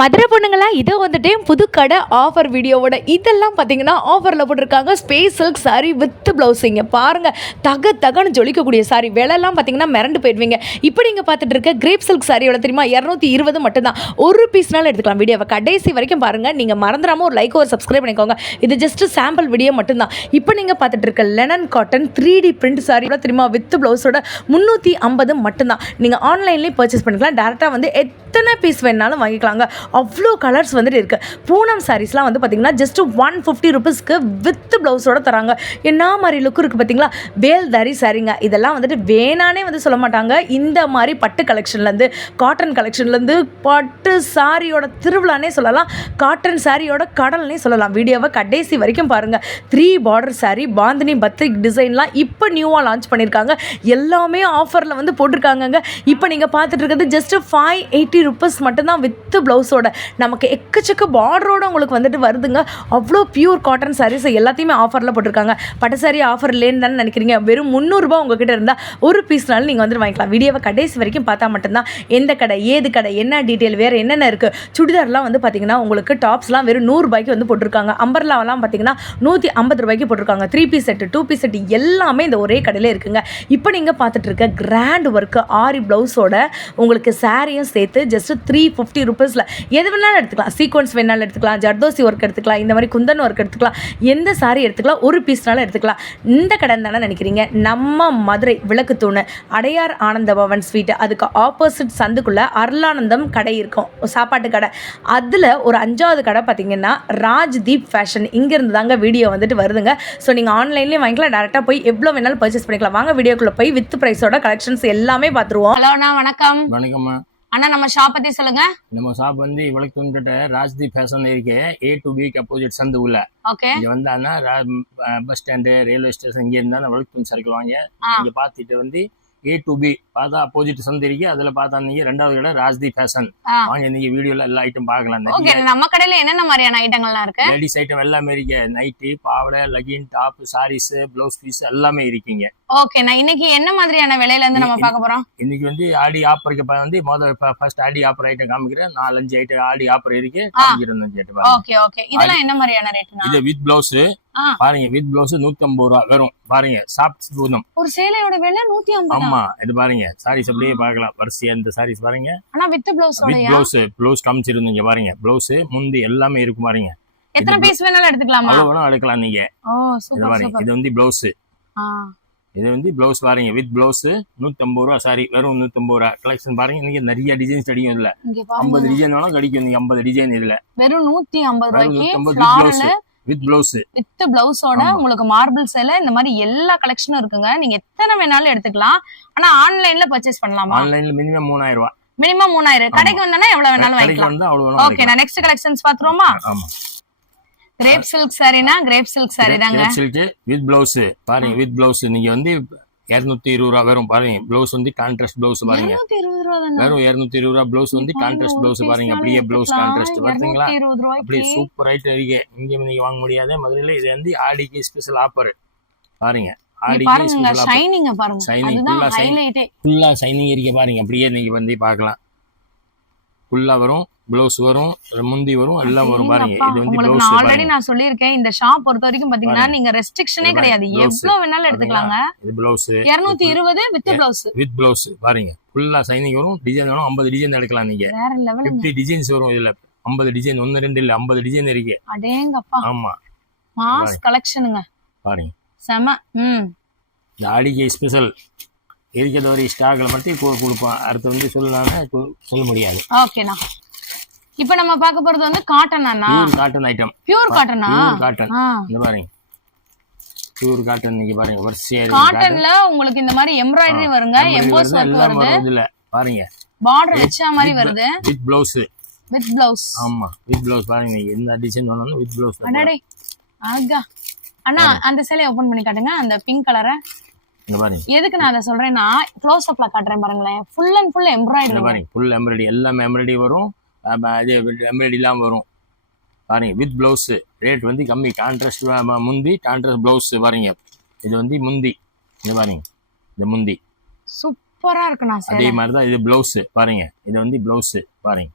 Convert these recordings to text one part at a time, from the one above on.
மதுரை பொண்ணுங்களா இது வந்துட்டு புது கடை ஆஃபர் வீடியோவோட இதெல்லாம் பார்த்தீங்கன்னா ஆஃபரில் போட்டிருக்காங்க. ஸ்பேஸ் சில்க் சாரி வித் ப்ளவுஸிங்க பாருங்கள், தகன்னு ஜொலிக்கக்கூடிய சாரி. விலைலாம் பார்த்தீங்கன்னா மிரண்டு போயிடுவீங்க. இப்போ நீங்கள் பார்த்துட்டு இருக்க கிரேப் சில்க் சாரியோட தெரியுமா 220 மட்டும்தான். ஒரு பீஸ்னாலும் எடுத்துக்கலாம். வீடியோவை கடைசி வரைக்கும் பாருங்கள். நீங்கள் மறந்துடாமல் ஒரு லைக் ஒரு சப்ஸ்கிரைப் பண்ணிக்கோங்க. இது ஜஸ்ட் சாம்பிள் வீடியோ மட்டும்தான். இப்போ நீங்கள் பார்த்துட்டு இருக்க லெனன் காட்டன் 3D பிரிண்ட் சாரியோட தெரியுமா வித் ப்ளவுஸோட 350 மட்டும்தான். நீங்கள் ஆன்லைன்லேயே பர்ச்சேஸ் பண்ணிக்கலாம். டேரெக்டாக வந்து எத்தனை பீஸ் வேணாலும் வாங்கிக்கலாங்க. அவ்வளோ கலர்ஸ் வந்துட்டு இருக்குது. பூனம் சாரீஸ்லாம் வந்து பார்த்திங்கன்னா ஜஸ்ட் 150 ருபீஸ்க்கு வித் ப்ளவுஸோட தராங்க. என்ன மாதிரி லுக் இருக்குது பார்த்தீங்களா? வேல்தாரி சாரீங்க. இதெல்லாம் வந்துட்டு வேணானே வந்து சொல்ல மாட்டாங்க. இந்த மாதிரி பட்டு கலெக்ஷன்லேருந்து காட்டன் கலெக்ஷன்லேருந்து பட்டு சாரியோட திருவிழானே சொல்லலாம், காட்டன் சாரியோட கடல்னே சொல்லலாம். வீடியோவை கடைசி வரைக்கும் பாருங்கள். 3 பார்டர் சாரீ பாந்தினி பத்ரிக் டிசைன்லாம் இப்போ நியூவாக லான்ச் பண்ணியிருக்காங்க. எல்லாமே ஆஃபரில் வந்து போட்டிருக்காங்கங்க. இப்போ நீங்கள் பார்த்துட்டு இருக்கிறது ஜஸ்ட் 580 ருபீஸ் மட்டும்தான் வித் ப்ளவுஸோட. நமக்கு எக்கச்சக்க பார்டரோட உங்களுக்கு வந்துட்டு வருதுங்க. அவ்வளோ பியூர் காட்டன் சாரீஸ் எல்லாத்தையுமே ஆஃபரில் போட்டிருக்காங்க. பட்டு சாரி ஆஃபர் இல்லைன்னு தானே நினைக்கிறீங்க? வெறும் 300 ரூபா உங்ககிட்ட இருந்தால் ஒரு பீஸ்னாலும் நீங்கள் வந்துட்டு வாங்கிக்கலாம். வீடியோவை கடைசி வரைக்கும் பார்த்தா மட்டும்தான் எந்த கடை ஏது கடை என்ன டீட்டெயில் வேறு என்னென்ன இருக்குது. சுடிதார்லாம் வந்து பார்த்தீங்கன்னா உங்களுக்கு டாப்ஸ்லாம் வெறும் 100 ரூபாய்க்கு வந்து போட்டிருக்காங்க. அம்பர்லாவெல்லாம் பார்த்தீங்கன்னா 150 ரூபாய்க்கு போட்டிருக்காங்க. 3 பீஸ் செட்டு 2 பீஸ் செட்டு எல்லாமே இந்த ஒரே கடையில் இருக்குங்க. இப்போ நீங்கள் பார்த்துட்டு இருக்க கிராண்ட் ஒர்க்கு ஆரி ப்ளவுஸோட உங்களுக்கு சாரியும் சேர்த்து ஜஸ்ட் 350 ருபீஸில் எது வேணாலும் எடுத்துக்கலாம். சீக்வன்ஸ் வேணாலும் எடுத்துக்கலாம், ஜர்தோசி ஒர்க் எடுத்துக்கலாம், இந்த மாதிரி குந்தன் ஒர்க் எடுத்துக்கலாம், எந்த சாரி எடுத்துக்கலாம், ஒரு பீஸ்னாலும் எடுத்துக்கலாம். இந்த கடை தானே நினைக்கிறீங்க? நம்ம மதுரை விளக்கு தூணு அடையார் ஆனந்த பவன் ஸ்வீட் அதுக்கு ஆப்போசிட் சந்துக்குள்ளே அருளானந்தம் கடை இருக்கும், சாப்பாட்டு கடை. அதில் ஒரு 5வது கடை பார்த்தீங்கன்னா ராஜ்தீப் ஃபேஷன். இங்கேருந்து தாங்க வீடியோ வந்துட்டு வருதுங்க. ஸோ நீங்கள் ஆன்லைன்லேயே வாங்கிக்கலாம், டேரெக்டாக போய் எவ்வளோ வேணாலும் பர்ச்சேஸ் பண்ணிக்கலாம். வாங்க வீடியோக்குள்ளே போய் வித் ப்ரைஸோட கலெக்ஷன்ஸ் எல்லாமே பார்த்துருவோம். ஹலோ அண்ணா, வணக்கம். வணக்கம்மா அண்ணா, நம்ம ஷாப் பத்தி சொல்லுங்க. நம்ம ஷாப் வந்து இவளுக்கு வந்துட்டு ராஜ்தீப் ஃபேஷன் இருக்கு. A to B அப்போசிட் சந்து உள்ள. ஓகே. இங்க வந்தான்னா பஸ் ஸ்டாண்டு ரயில்வே ஸ்டேஷன் இங்க இருந்தா வளர்த்து சர்க்கிள் வாங்க. இங்க பாத்துட்டு வந்து A to B பார்த்தா அப்போசிட் சந்து இருக்கு. அதுல பார்த்தா நீங்க 2வது கடை ராஜ்தீப் ஃபேஷன். வாங்க நீங்க வீடியோல எல்லா ஐட்டம் பார்க்கலாம். ஓகே, நம்ம கடையில என்னென்ன மாதிரியான ஐட்டங்கள்லாம் இருக்கு? லேடிஸ் ஐட்டம் எல்லாமே இருக்கு. நைட்டி, பாவடை, legging, top, saris, blouse piece எல்லாமே இருக்கீங்க. ஓகே, நான் இன்னைக்கு என்ன மாதிரியான விலையில இருந்து நம்ம பார்க்க போறோம்? இன்னைக்கு வந்து ஆடி ஆஃபருக்கு வந்து ஃபர்ஸ்ட் ஆடி ஆஃபர் ஐட்டம் காமிக்கிறேன். 4-5 ஐட்டம் ஆடி ஆஃபர் இருக்கு. ஓகே ஓகே, இதெல்லாம் என்ன மாதிரியான ரேட்னா? இது வித் பிளவுஸ் பாருங்க. வித் பிளவுஸ் 150 ரூபா வரும். பாருங்க சாஃப்ட் பூனம். ஒரு சேலையோட விலை 150. ஆமா, இது பாருங்க சாரீஸ் அப்படியே பார்க்கலாம் வரிசையா. இந்த சாரீஸ் பாருங்க. ஆனா வித் பிளவுஸ் காமிச்சிருந்தீங்க பாருங்க. பிளவுஸ் முந்தி எல்லாமே இருக்கும் பாருங்க. எத்தனை பீஸ் வேணாலும் எடுத்துக்கலாமா? வேணாலும் எடுக்கலாம் நீங்க. இது பாருங்க, இது வந்து பிளவுஸ். இது வந்து பிளவுஸ் பாருங்க. வித் பிளவுஸ் 150 ரூபா சாரி வெறும் 150 ரூபா. கலெக்ஷன் பாருங்க. நீங்க நிறைய டிசைன்ஸ் கிடைக்கும். இதுல 50 டிசைன் வேணாலும் கிடைக்கும். நீங்க 50 டிசைன் இதுல வெறும் 150 ரூபாய்க்கு வித் பிளவுஸ் வித் பிளவுஸோட உங்களுக்கு மார்பிள் சேலை இந்த மாதிரி எல்லா கலெக்ஷனும் இருக்குங்க. நீங்க எத்தனை வேணாலும் எடுத்துக்கலாம். ஆனா ஆன்லைன்ல பர்ச்சேஸ் பண்ணலாமா? ஆன்லைன்ல மினிமம் 3000 ரூபாய். மினிமம் 3000. கடைக்கு வந்தா எவ்வளவு வேணாலும் வாங்கிக்கலாம். ஓகே, நான் நெக்ஸ்ட் கலெக்ஷன்ஸ் பாத்துருவோமா? ஆமா. கிரேப் சில்க் சாரினா கிரேப் சில்க் சாரி தாங்க. கிரேப் சில்க் வித் பிளவுஸ் பாருங்க. வித் பிளவுஸ் நீங்க வந்து 220 ரூபா வரும். பாருங்க பிளவுஸ் வந்து கான்ட்ராஸ்ட் பிளவுஸ் பாருங்க. 220 ரூபா தான? வெறும் 220 ரூபா. பிளவுஸ் வந்து கான்ட்ராஸ்ட் பிளவுஸ் பாருங்க. அப்படியே பிளவுஸ் கான்ட்ராஸ்ட் பாத்தீங்களா? அப்படியே சூப்பர் ஐட்டம் இருக்கு. இங்க நீங்க வாங்க முடியாது மதுரையில. இது வந்து ஆடிக்கு ஸ்பெஷல் ஆஃபர் பாருங்க. ஆடிக்கு ஸ்பெஷல் ஆஃபர். ஷைனிங் பாருங்க. ஷைனிங் ஃபுல்லா ஷைனிங் இருக்கு பாருங்க. அப்படியே நீங்க வந்து பார்க்கலாம். ஃபுல்லா வரும். பிளவுஸ் வரும், முந்தி வரும், எல்லாம் வரும் பாருங்க. இது வந்து பிளவுஸ். ஆல்ரெடி நான் சொல்லியிருக்கேன், இந்த ஷாப் பொறுத்த வரைக்கும் பாத்தீங்கன்னா நீங்க ரெஸ்ட்ரிக்ஷனே கிடையாது, எவ்வளவு வேணாலும் எடுத்துக்கலாங்க. இது blouse 220 with blouse. With blouse பாருங்க. ஃபுல்லா ஷைனிங் வரும். டிசைன் வரும். 50 டிசைன் எடுக்கலாம் நீங்க. வேற லெவல். 50 டிசைன்ஸ் வரும் இதுல. 50 டிசைன் 1 2 இல்ல 50 டிசைன் இருக்கு. அடேங்கப்பா. ஆமா, மாஸ் கலெக்ஷனுங்க பாருங்க. செம. ஆடிக்கு ஸ்பெஷல் இருக்கிற ஒரு ஸ்டாக்ல மட்டும் கொடுப்போம். அடுத்து வந்து சொல்ல முடியாது. ஓகேண்ணா. இப்போ நம்ம பார்க்க போறது வந்து காட்டன் அண்ணா. Pure cotton item. பியூர் காட்டனா? Pure cotton. இந்த பாருங்க. பியூர் காட்டன் நீங்க பாருங்க. வரிசையா காட்டன்ல உங்களுக்கு இந்த மாதிரி எம்ப்ராய்டரி வருங்க. எம்போஸ் வர்க் வருது. இதுல பாருங்க. பார்டர் வெச்ச மாதிரி வருது. With blouse. With blouse. ஆமா, வித் பிளவுஸ் பாருங்க. நீங்க என்ன டிசைன் வேணாலும் வித் பிளவுஸ். அடடே ஆகா. அண்ணா அந்த சேலைய ஓபன் பண்ணி காட்டுங்க. அந்த பிங்க் கலரை. இந்த பாருங்க. எதுக்கு நான் அத சொல்றேன்னா க்ளோஸ் அப்ல காட்றேன் பாருங்களேன். ஃபுல் அண்ட் ஃபுல் எம்ப்ராய்டரி பாருங்க. Full embroidery. எல்லாமே எம்ப்ராய்டரி வரும். அது எம்ப்ராய்டரிலாம் வரும் பாருங்க. With blouse. ரேட் வந்து கம்மி. கான்ட்ராஸ்ட் முந்தி, கான்ட்ராஸ்ட் பிளவுஸ் பாருங்க. இது வந்து முந்தி. இது பாருங்க. இந்த முந்தி சூப்பரா இருக்குண்ணா. அதே மாதிரி தான் இது பிளவுஸ் பாருங்க. இது வந்து பிளவுஸ் பாருங்க.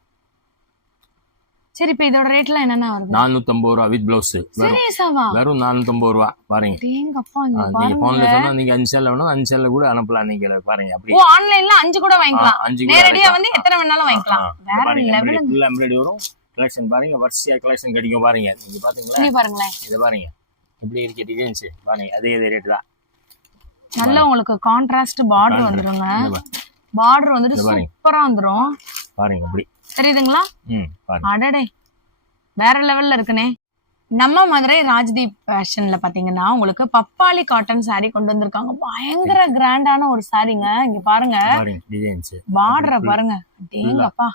சரி இப்ப இதோட ரேட்லாம் என்னென்ன வருது? 450 ரூபா வித் பிளவுஸ். சீரியஸாவா? வெறும் 450 ரூபா பாருங்க. டேங்கப்பா, இங்க நீங்க பாருங்க. போன்ல சொன்னா நீங்க 5 செல்ல வேணும், 5 செல்ல கூட அனுப்பலாம். நீங்க பாருங்க அப்படி. ஓ, ஆன்லைன்ல 5 கூட வாங்கிக்கலாம். 5 நேரடியா வந்து எத்தனை வேணாலும் வாங்கிக்கலாம். வேற லெவல். ஃபுல் எம்ப்ராய்டரி வரும். கலெக்ஷன் பாருங்க, வரிசையா கலெக்ஷன் கிடைக்கும் பாருங்க. நீங்க பாத்தீங்களா? இங்க பாருங்களேன். இத பாருங்க. இப்படி இருக்க டிசைன்ஸ் பாருங்க. அதே ரேட் தான். நல்ல உங்களுக்கு கான்ட்ராஸ்ட் பார்டர் வந்துருங்க. பார்டர் வந்துட்டு சூப்பரா வந்துரும். பாருங்க அப்படி. தெரியுதுங்களா? பாருங்க. அடடே, வேற லெவல்ல இருக்குனே. நம்ம மதுரை ராஜ்தீப் ஃபேஷன்ல பாத்தீங்கன்னா உங்களுக்கு பப்பாளி காட்டன் saree கொண்டு வந்திருக்காங்க. பயங்கர கிராண்டான ஒரு சாரீங்க. இங்க பாருங்க டிசைன்ஸ், பார்டரை பாருங்க. டேங்கப்பா,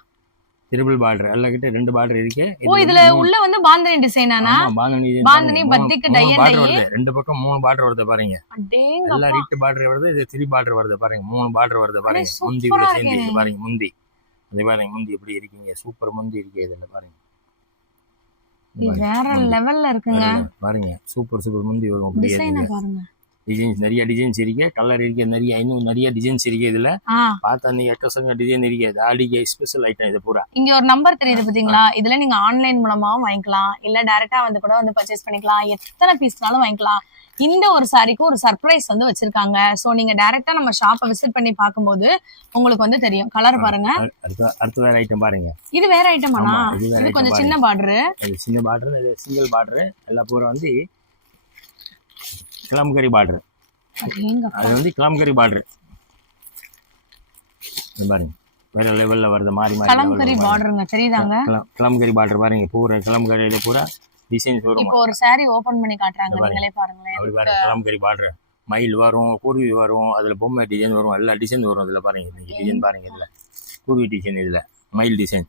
ட்ரிபிள் பார்டர். எல்லா கிட்ட 2 பார்டர் இருக்கு. ஓ, இதுல உள்ள வந்து பாந்தனி டிசைனானா? பாந்தனி பத்திக்கு டை அண்ட் டை. ரெண்டு பக்கம் 3 பார்டர் வருது பாருங்க. டேங்கப்பா, எல்லா ரீட் பார்டர் வருது. இது 3 பார்டர் வருது பாருங்க. 3 பார்டர் வருது பாருங்க. முந்தி கூட சேர்ந்து பாருங்க. முந்தி இது பாருங்க. முந்தி எப்படி இருக்கீங்க? சூப்பர் முந்தி இருக்கு. இதுல பாருங்க, வேற லெவல்ல இருக்குங்க. பாருங்க சூப்பர் முந்தி வரும். அப்படியே பாருங்க. டிசைன்ஸ் நிறைய டிசைன்ஸ் இருக்கு. கலர் இருக்கு. இன்னும் நிறைய டிசைன்ஸ் இருக்கு. இதுல பார்த்தா நீ 8 டிசைன் இருக்கு. ஆடிக்கு ஸ்பெஷல் ஐட்டம் இது பூரா. இங்க ஒரு நம்பர் தெரியுது பாத்தீங்களா? இதுல நீங்க ஆன்லைன் மூலமாவும் வாங்கிக்கலாம், இல்ல டைரக்டா வந்து கூட வந்து பர்ச்சேஸ் பண்ணிக்கலாம். எத்தனை பீஸ்னாலும் வாங்கிக்கலாம். இந்த ஒரு சாரிக்கு ஒரு சர்ப்ரைஸ் வந்து வச்சிருக்காங்க. சோ நீங்க டைரக்டா நம்ம ஷாப்பை விசிட் பண்ணி பாக்கும்போது உங்களுக்கு வந்து தெரியும். கலர் பாருங்க. அடுத்து வேற ஐட்டம் பாருங்க. இது வேற ஐட்டமானா? இது கொஞ்சம் சின்ன பார்டர். இது சின்ன பார்டர். இது சிங்கிள் பார்டர். எல்லா பூரா வந்து கலம்கரி பார்டர். அது வந்து கலம்கரி பார்டர். இது பாருங்க, வேற லெவல்ல வருது. மாறி கலம்கரி பார்டருங்க. தெரியுதாங்க? கலம்கரி பார்டர் பாருங்க. பூரா கலம்கரியில பூரா டிசைன்ஸ் வரும். இப்போ ஒரு saree ஓபன் பண்ணி காட்றாங்க, நீங்களே பாருங்களேன். அப்படி பாருங்க. கலம்கரி பார்டர், மயில் வரும், குருவி வரும், அதுல பொம்மை டிசைன் வரும். எல்லா டிசைன் வரும். அதுல பாருங்க. இன்னைக்கு டிசைன் பாருங்க. இதுல குருவி டிசைன், இதுல மயில் டிசைன்.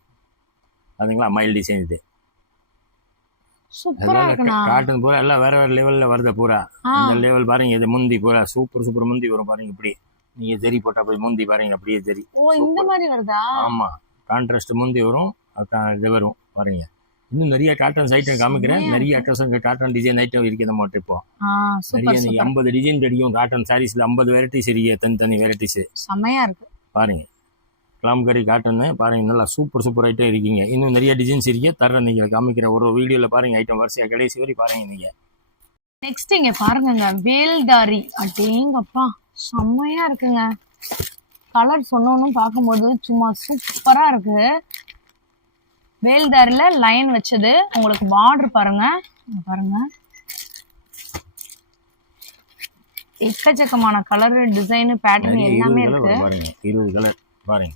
அதுங்களா மயில் டிசைன். இது சூப்பரா இருக்குனா? காட்டன் பூரா எல்லாம் வேற லெவல்ல வருது பூரா. இந்த லெவல் பாருங்க. இது முந்தி பூரா சூப்பர் முந்தி வரும் பாருங்க. இப்படி நீங்க ஜெரி போட்டா போய் முந்தி பாருங்க. அப்படியே ஜெரி. ஓ, இந்த மாதிரி வருதா? ஆமா, கான்ட்ராஸ்ட் முந்தி வரும். இது வரும் பாருங்க. இன்னும் நிறைய காட்டன் ஐட்டம் காமிக்கிறேன். நிறைய காட்டன் டிசைன் ஐட்டம் இருக்கு. நம்ம இப்போ நிறைய 50 டிசைன் கிடைக்கும். காட்டன் சாரீஸ்ல 50 வெரைட்டிஸ் இருக்கு. தனி வெரைட்டிஸ் செமையா இருக்கு பாருங்க. கலாம்கரி காட்டன் பாருங்க. நல்லா சூப்பர் ஐட்டம் இருக்கீங்க. இன்னும் நிறைய டிசைன்ஸ் இருக்கு. தர நீங்க காமிக்கிற ஒரு வீடியோல பாருங்க. ஐட்டம் வரிசையா கடைசி வரை பாருங்க. நீங்க நெக்ஸ்ட் இங்க பாருங்க, வேல்தாரி. அடேங்கப்பா, செம்மையா இருக்குங்க. கலர் சொன்னோன்னு பார்க்கும்போது சும்மா சூப்பரா இருக்கு. வேல்தாரில லைன் வச்சது. உங்களுக்கு பார்டர் பாருங்க. பாருங்க, எக்கச்சக்கமான கலர், டிசைன், பேட்டர்ன் எல்லாமே இருக்கு. பாருங்க 20 கலர் பாருங்க.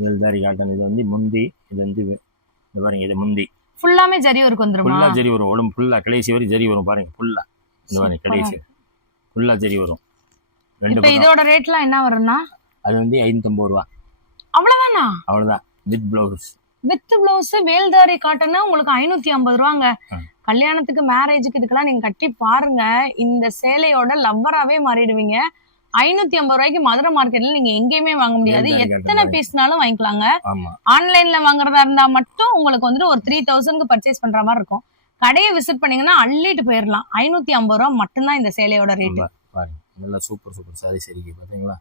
வேல்தாரி காட்டன். இது வந்து முந்தி. இது வந்து பாருங்க. இது முந்தி ஃபுல்லாமே ஜரி வரும். வந்துருமா? ஃபுல்லா ஜரி வரும். உடம்பு ஃபுல்லா கடைசி வரை ஜரி வரும் பாருங்க. ஃபுல்லா இந்த பாருங்க. கடைசி ஃபுல்லா ஜரி வரும். இப்போ இதோட ரேட்லாம் என்ன வரும்னா? அது வந்து 550 ரூபா. அவ்வளவுதானா? அவ்வளவுதான். வித் பிளவுஸ் வேல்தாரி காட்டன்னா உங்களுக்கு 550 ரூபாங்க. கல்யாணத்துக்கு, மேரேஜுக்கு, இதுக்கெல்லாம் நீங்க கட்டி பாருங்க. இந்த சேலையோட லவ்வராவே மாறிடுவீங்க. 550 ரூபாய்க்கு மதுரை மார்க்கெட்ல நீங்க எங்கேயுமே வாங்க முடியாது. எத்தனை பீஸ்னாலும் வாங்கிக்கலாங்க. ஆன்லைன்ல வாங்குறதா இருந்தா மட்டும் உங்களுக்கு வந்துட்டு ஒரு 3000க்கு பர்ச்சேஸ் பண்ற மாதிரி இருக்கும். கடையை விசிட் பண்ணீங்கன்னா அள்ளிட்டு போயிடலாம். 550 ரூபா மட்டும்தான் இந்த சேலையோட ரேட். நல்லா சூப்பர் சாரி சரிங்க. பாத்தீங்களா?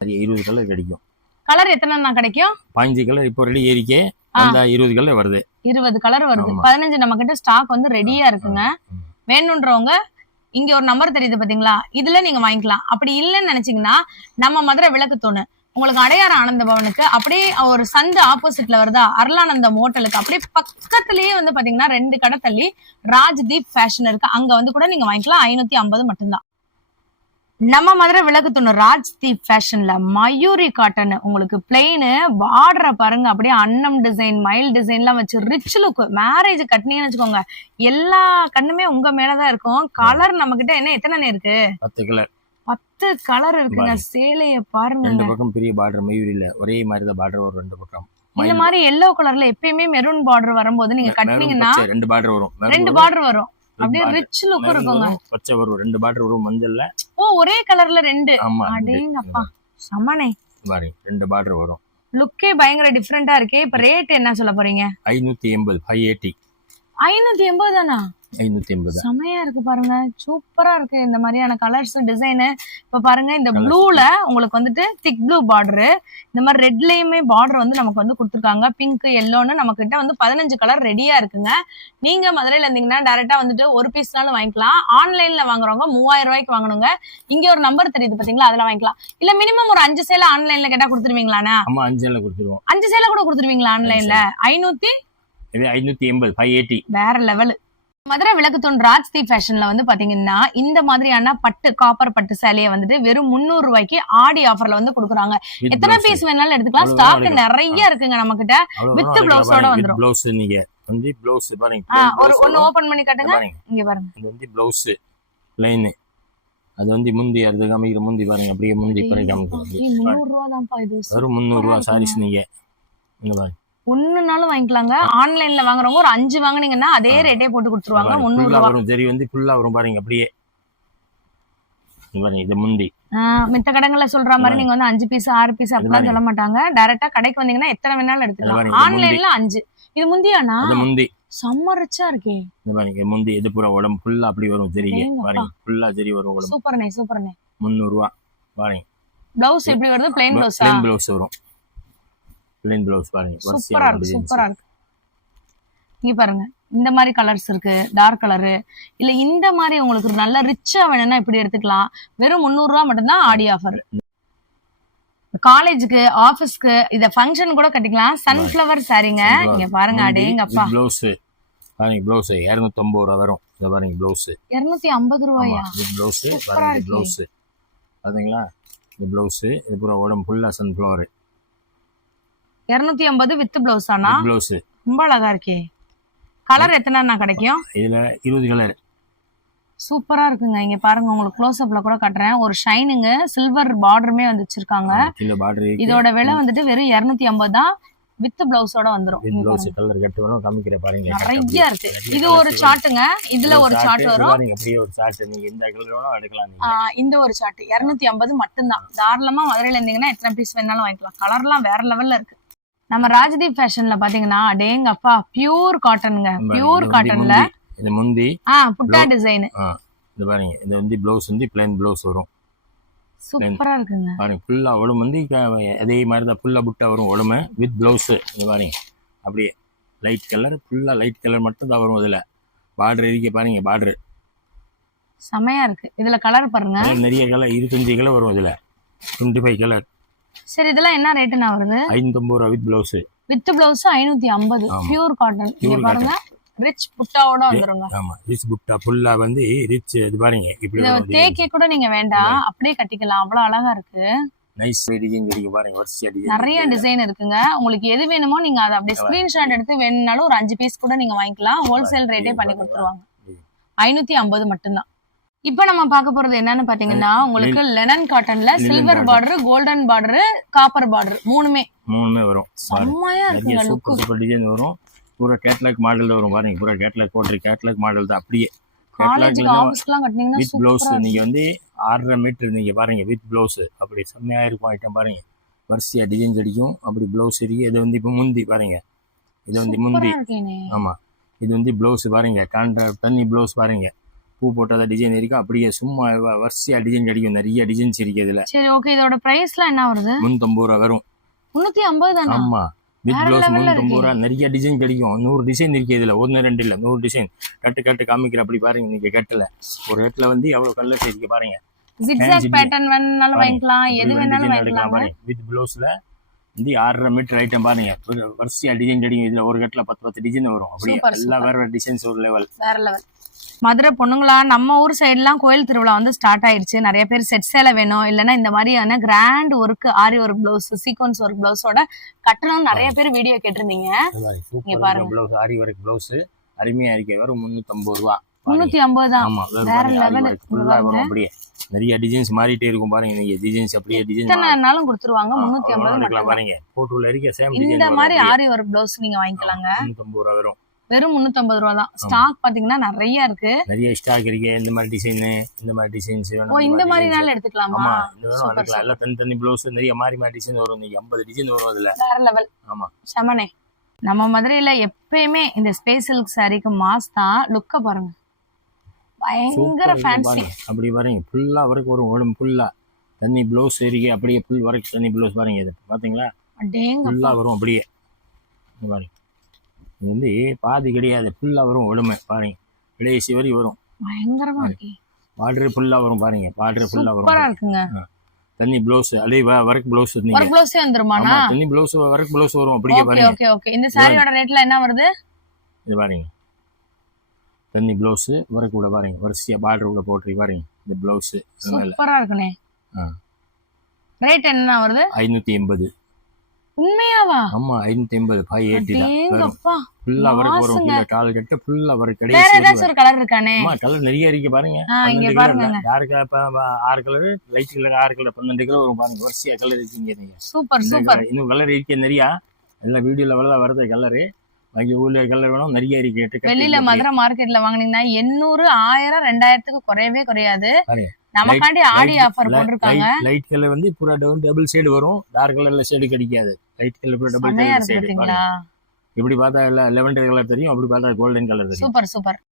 20 கலர் கிடைக்கும். கலர் எத்தனை கிடைக்கும்? 15 கலர் இப்போ ரெடி ஏறிக்கே. அந்த 20 கலர் வருது. 20 கலர் வருது. 15 நம்ம கிட்ட ஸ்டாக் வந்து ரெடியா இருக்குங்க. வேணும்ன்றவங்க இங்க ஒரு நம்பர் தெரியுது பாத்தீங்களா? இதுல நீங்க வாங்கிக்கலாம். அப்படி இல்லைன்னு நினைச்சீங்கன்னா நம்ம மதுரை விளக்கு தூணு உங்களுக்கு அடையாறு ஆனந்த பவனுக்கு அப்படியே ஒரு சந்து ஆப்போசிட்ல வருதா, அருளானந்தம் ஹோட்டலுக்கு அப்படியே பக்கத்துலயே வந்து பாத்தீங்கன்னா 2 கடை தள்ளி ராஜ்தீப் ஃபேஷன் இருக்கு. அங்க வந்து கூட நீங்க வாங்கிக்கலாம். 550 மட்டும்தான். நம்ம மதுரை விளக்கு தூணு ராஜ்தீப் ஃபேஷன்ல மயூரி காட்டன். உங்களுக்கு பிளெயின் பார்டரை பாருங்க. அப்படியே அன்னம் டிசைன், மயில் டிசைன் எல்லாம் வச்சு ரிச் லுக். மேரேஜ் கட்டினீங்கன்னு வச்சுக்கோங்க, எல்லா கண்ணுமே உங்க மேலதான் இருக்கும். கலர் நம்ம கிட்ட என்ன எத்தனை இருக்கு? 10 கலர் இருக்குங்க. சேலைய பாருங்க. 2 பக்கம் பெரிய பார்டர். மயூரில ஒரே மாதிரி தான் பார்டர் வரும். 2 பக்கம் இந்த மாதிரி எல்லோ கலர்ல எப்பயுமே மெரூன் பார்டர் வரும்போது நீங்க கட்டினீங்கன்னா 2 பார்டர் வரும். 2 பார்டர் வரும். அப்படியே ரிச் லுக் இருக்குங்க. பச்சை வரும். 2 பார்டர் வரும். மஞ்சள்ல. ஓ, ஒரே கலர்ல 2. அடேங்கப்பா, சமனே பாருங்க. 2 பார்டர் வரும். லுக்கே பயங்கர டிஃபரெண்டா இருக்கே. இப்ப ரேட் என்ன சொல்ல போறீங்க? 580. 580 தானா? 580. செமையா இருக்கு பாருங்க, சூப்பரா இருக்கு இந்த மாதிரியான கலர்ஸ் டிசைனு. இப்ப பாருங்க இந்த ப்ளூல உங்களுக்கு வந்துட்டு திக் ப்ளூ பார்டர், இந்த மாதிரி ரெட்லயுமே பார்டர் வந்து நமக்கு வந்து கொடுத்துருக்காங்க. பிங்க் எல்லோன்னு நம்ம கிட்ட வந்து 15 கலர் ரெடியா இருக்குங்க. நீங்க மதுரையில இருந்தீங்கன்னா டைரக்டா வந்துட்டு ஒரு பீஸ்னாலும் வாங்கிக்கலாம். ஆன்லைன்ல வாங்குறவங்க 3000 ரூபாய்க்கு வாங்கணுங்க. இங்க ஒரு நம்பர் தெரியுது பாத்தீங்களா, அதுல வாங்கிக்கலாம். இல்ல மினிமம் ஒரு 5 சேலை ஆன்லைன்ல கேட்டா கொடுத்துருவீங்களாண்ணா? ஆமா 5 சேலை கொடுத்துருவோம். 5 சேலை கூட கொடுத்துருவீங்களா ஆன்லைன்ல? 580 580 வேற லெவல். மதுரை விளக்குத்தூண் ராஜ்தி ஃபேஷன்ல வந்து பாத்தீங்கன்னா இந்த மாதிரியான பட்டு காப்பர் பட்டு சேலையை வந்துட்டு வெறும் 300 ரூபாய்க்கு ஆடி ஆஃபர்ல வந்து கொடுக்குறாங்க. எத்தனை பீஸ் வேணாலும் எடுத்துக்கலாம். ஸ்டாக் நிறைய இருக்குங்க நம்ம கிட்ட. வித் பிளவுஸோட வந்துரும். பிளவுஸ் நீங்க வந்து பிளவுஸ் பாருங்க. ஒரு ஒன்னு ஓபன் பண்ணி காட்டுங்க. இங்க பாருங்க, இது வந்து பிளவுஸ் லைன். அது வந்து முந்தி அது காமிக்கிற முந்தி பாருங்க. அப்படியே முந்தி பாருங்க காமிக்கிறது. 300 ரூபாய் தான்ப்பா இது. வெறும் 300 ரூபாய் சாரீஸ். நீங்க இங்க பாருங்க, ஒண்ணுனாலும் வாங்கிக்கலாங்க. ஆன்லைன்ல வாங்குறவங்க ஒரு 5 வாங்குனீங்கன்னா அதே ரேட்டே போட்டு கொடுத்துருவாங்க. 300 ரூபாய் வரும். சரி வந்து ஃபுல்லா வரும் பாருங்க. அப்படியே பாருங்க, இது முந்தி. மித்த கடைகள்ல சொல்ற மாதிரி நீங்க வந்து 5 பீஸ் 6 பீஸ் அப்படிலாம் சொல்ல மாட்டாங்க. டைரக்டா கடைக்கு வந்தீங்கன்னா எத்தனை வேணாலும் எடுத்துக்கலாம். ஆன்லைன்ல 5. இது முந்தியானா? இது முந்தி. செம்ம ரிச்சா இருக்கே. இந்த பாருங்க முந்தி. இது பூரா உடம்பு ஃபுல்லா அப்படி வரும். தெரியுங்க பாருங்க, ஃபுல்லா சரி வரும் உடம்பு. சூப்பர்ண்ணே சூப்பர்ண்ணே. 300 ரூபாய் பாருங்க. பிளவுஸ் எப்படி வருது? பிளைன் பிளவுஸா? பிளைன் பிளவுஸ் வரும். பிளைன் பிளவுஸ் பாருங்க. சூப்பரா இருக்கு, சூப்பரா இருக்கு. இங்க பாருங்க, இந்த மாதிரி கலர்ஸ் இருக்கு. டார்க் கலரு இல்ல இந்த மாதிரி உங்களுக்கு நல்ல ரிச்சா வேணும்னா இப்படி எடுத்துக்கலாம். வெறும் 300 ரூபாய் மட்டும்தான் ஆடி ஆஃபர். காலேஜுக்கு ஆபீஸ்க்கு இத ஃபங்க்ஷன் கூட கட்டிக்கலாம். சன்ஃப்ளவர் சாரீங்க. இங்க பாருங்க, அடேங்கப்பா. பிளவுஸ் பாருங்க, பிளவுஸ் 250 ரூபாய் வரும். இத பாருங்க, பிளவுஸ் 250 ரூபாயா? இது பிளவுஸ் பாருங்க. பிளவுஸ் பாத்தீங்களா? இந்த பிளவுஸ் இது பூரா உடம்பு ஃபுல்லா சன்ஃப்ளவர். 250 வித் பிளவுஸ் ஆனா? பிளவுஸ் ரொம்ப அழகா இருக்கே. கலர் எத்தனை கிடைக்கும் இதுல? 20 கலர். சூப்பரா இருக்குங்க. இங்க பாருங்க, உங்களுக்கு க்ளோஸ் அப்ல கூட காட்டுறேன். ஒரு ஷைனிங் சில்வர் பார்டருமே வந்து வச்சிருக்காங்க. இதோட விலை வந்துட்டு வெறும் 250 தான். வித் பிளவுஸோட வந்துரும். பிளவுஸ் கலர் கட் வேணும் காமிக்கிற பாருங்க. நிறைய இருக்கு. இது ஒரு சார்ட்டுங்க. இதுல ஒரு சார்ட் வரும். அப்படியே ஒரு சார்ட். நீங்க எந்த கலர் வேணாலும் எடுக்கலாம். இந்த ஒரு சார்ட் 250 மட்டும்தான். தாராளமா மதுரையில இருந்தீங்கன்னா எத்தனை பீஸ் வேணாலும் வாங்கிக்கலாம். கலர்லாம் வேற லெவல்ல இருக்கு. நம்ம ராஜதீப் ஃபேஷன்ல பாத்தீங்கன்னா அடேங்கப்பா பியூர் காட்டனுங்க. பியூர் காட்டன்ல இது முந்தி புட்டா டிசைன். இது பாருங்க, இது வந்து பிளவுஸ் வந்து பிளைன் பிளவுஸ் வரும். சூப்பரா இருக்குங்க. பாருங்க, ஃபுல்லா உடம்பு வந்து அதே மாதிரி தான் ஃபுல்லா புட்டா வரும் உடம்பு வித் பிளவுஸ். இது பாருங்க, அப்படியே லைட் கலர், ஃபுல்லா லைட் கலர் மட்டும் தான் வரும். இதுல பார்டர் இருக்க பாருங்க, பார்டர் செமையா இருக்கு. இதுல கலர் பாருங்க, நிறைய கலர் 25 கலர் வரும். இதுல 25 கலர். சரி, இதெல்லாம் என்ன ரேட்டுனா வருது? 550 ரூபாய் with blouse. With blouse 550. Pure cotton. இங்க பாருங்க, ரிச் புட்டாவோட வந்துருங்க. ஆமா, ரிச் புட்டா ஃபுல்லா வந்து ரிச். இது பாருங்க, இப்படி தேக்கே கூட நீங்க வேண்டாம், அப்படியே கட்டிக்கலாம். அவ்வளவு அழகா இருக்கு. நைஸ் டிசைன் இருக்கு பாருங்க. வரிசையா டிசைன், நிறைய டிசைன் இருக்குங்க. உங்களுக்கு எது வேணுமோ நீங்க அதை அப்படியே ஸ்கிரீன்ஷாட் எடுத்து வேணும்னாலும் ஒரு 5 பீஸ் கூட நீங்க வாங்கிக்கலாம். ஹோல்சேல் ரேட்டே பண்ணி கொடுத்துருவாங்க. 550 மட்டும்தான். இப்ப நம்ம பார்க்க போறது என்னன்னு பாத்தீங்கன்னா, உங்களுக்கு லெனன் காட்டன்ல silver border, golden border, copper border மூணுமே வரும். செம்மையா இருக்குங்க. சூப்பர் டிசைன் வரும். பூரா கேட்லாக் மாடல் வரும் பாருங்க. பூரா கேட்லாக் போட்டு கேட்லாக் மாடல் தான். அப்படியே காலேஜ்க்கு ஆபீஸ்லாம் கட்டினீங்கன்னா வித் பிளவுஸ். நீங்க வந்து 6.5 மீட்டர் நீங்க பாருங்க வித் பிளவுஸ். அப்படி செம்மையா இருக்கும் ஐட்டம் பாருங்க. வரிசையா டிசைன் அடிக்கும். அப்படி பிளவுஸ் இருக்கு. இது வந்து இப்ப முந்தி பாருங்க. இது வந்து முந்தி. ஆமா, இது வந்து பிளவுஸ் பாருங்க. கான்ட்ராஸ்ட் தண்ணி பிளவுஸ் பாருங்க. பூ போட்டத டிசைன் இருக்கு. அப்படியே சும்மா வரிசையா டிசைன் அடிக்கும். நிறைய டிசைன்ஸ் இருக்கு இதுல. சரி, ஓகே. இதோட பிரைஸ்லாம் என்ன வருது? 350 ரூபாய் வரும். 350 தானா? ஆமா, வித் பிளவுஸ் 350 ரூபாய். நிறைய டிசைன் கிடைக்கும். 100 டிசைன் இருக்கு இதுல. 1 2 இல்ல, 100 டிசைன். கட்டு காமிக்கிற. அப்படி பாருங்க, நீங்க கட்டல ஒரு இடத்துல வந்து எவ்வளவு கலர்ஸ் இருக்கு பாருங்க. ஜிக்ஸாக் பேட்டர்ன் வேணாலும் வாங்கிக்கலாம், எது வேணாலும் வாங்கிக்கலாம் பாருங்க. வித் பிளவுஸ்ல வந்து 6.5 மீட்டர் ஐட்டம் பாருங்க. வரிசையா டிசைன் கிடைக்கும் இதுல. ஒரு கட்டல 10 டிசைன் வரும். அப்படியே எல்லா வேற டிசைன்ஸ் ஒரு லெவல், வேற லெவல். மதுரை பொண்ணுங்களா, நம்ம ஊர் சைடுலாம் கோயில் திருவிழா வந்து ஸ்டார்ட் ஆயிடுச்சு. நிறைய பேர் செட் சேலை வேணும், இல்லைன்னா இந்த மாதிரியான கிராண்ட் ஒர்க், ஆரி ஒர்க் பிளவுஸ், சீக்வன்ஸ் ஒர்க் பிளவுஸோட கட்டணும் நிறைய பேர் வீடியோ கேட்டிருந்தீங்க. இங்க பாருங்க, பிளவுஸ் ஆரி ஒர்க் பிளவுஸ் அருமையா இருக்கு. வெறும் 350 ரூபாய். 350 தான். ஆமா, வேற லெவல். அப்படியே நிறைய டிசைன்ஸ் மாறிட்டே இருக்கும் பாருங்க. நீங்க டிசைன்ஸ் அப்படியே டிசைன் எத்தனைனாலும் கொடுத்துருவாங்க. 350 பாருங்க. போட்டோல இருக்க சேம் டிசைன். இந்த மாதிரி ஆரி ஒர்க் பிளவுஸ் நீங்க வாங்கிக்கலாங்க. 350 ரூபாய் வரும். வெறும் 350 ரூபாய் தான். ஸ்டாக் பாத்தீங்கன்னா நிறைய இருக்கு. நிறைய ஸ்டாக் இருக்கு. இந்த மாதிரி டிசைன், இந்த மாதிரி டிசைன்ஸ் வேணும். ஓ, இந்த மாதிரினால எடுத்துக்கலாமா? ஆமா, இந்த வேணும் எடுக்கலாம். எல்லாம் தனி பிளவுஸ் நிறைய மாறி டிசைன் வரும். நீங்க 50 டிசைன் வரும் அதுல. வேற லெவல். ஆமா, செமனே. நம்ம மதுரையில எப்பயுமே இந்த ஸ்பேஸ் சில்க் சாரிக்கு மாஸ் தான். லுக்க பாருங்க. பயங்கர ஃபேன்சி. அப்படி பாருங்க ஃபுல்லா ஒர்க் வரும், உடம்பு ஃபுல்லா தண்ணி ப்ளவுஸ் ஏறிக்க அப்படியே ஃபுல் ஒர்க் தண்ணி ப்ளவுஸ் பாருங்க. இது பாத்தீங்களா ஃபுல்லா வரும் அப்படியே. இந்த பாருங்க இது வந்து பாதி கிடையாது, ஃபுல்லா வரும் உடம்பு பாருங்க, கடைசி வரை வரும். பயங்கரமா இருக்கு. பார்டர் ஃபுல்லா வரும் பாருங்க, பார்டர் ஃபுல்லா வரும். சூப்பரா இருக்குங்க. தண்ணி ப்ளவுஸ் அதே ஒர்க் ப்ளவுஸ் நீங்க ஒர்க் ப்ளவுஸே வந்துருமானா? தண்ணி ப்ளவுஸ் ஒர்க் ப்ளவுஸ் வரும் அப்படியே ஓகே பாருங்க. Okay okay. இந்த சாரியோட ரேட்ல என்ன வருது? இது பாருங்க தண்ணி ப்ளவுஸ் ஒர்க் கூட பாருங்க, வரிசையா பார்டர் கூட போட்டு பாருங்க. இந்த ப்ளவுஸ் சூப்பரா இருக்குனே. ரேட் என்ன வருது? 580. உண்மையாவா? ஆமா 580 580 தான். ஏங்கப்பா ஃபுல்லா ஒர்க் வரும், கீழ டால் கட்ட ஃபுல்லா ஒர்க் வேற கடைசி ஏதாச்சும் ஒரு கலர் இருக்கானே? ஆமா கலர் நிறைய இருக்கு பாருங்க. இங்க பாருங்க. டார்க்கா 6 colour, light colour 6 colour 12 colour வரும் பாருங்க, வரிசையா கலர் இருக்கீங்க நீங்க. Super super. இன்னும் கலர் இருக்கு நிறைய, எல்லாம் வீடியோ லெவல்ல வருது கலரு. பாக்கி ஊர்ல கலர் வேணும் நிறைய இருக்கு. வெளியில மதுரை மார்க்கெட்ல வாங்குனீங்கன்னா 800 1000 2000க்கு குறையவே குறையாது. நமக்காண்டி ஆடி ஆஃபர் போட்டுருக்காங்க. லைட் கலர் வந்து பூரா டபுள் ஷேட் வரும், டார்க் கலர்ல ஷேடு கிடைக்காது. லைட் கலர் பூரா டபுள் ஷேட். பாத்தீங்களா? இப்படி பார்த்தா லெவெண்டர் கலர் தெரியும், அப்படி பார்த்தா கோல்டன் கலர் தெரியும். Super super.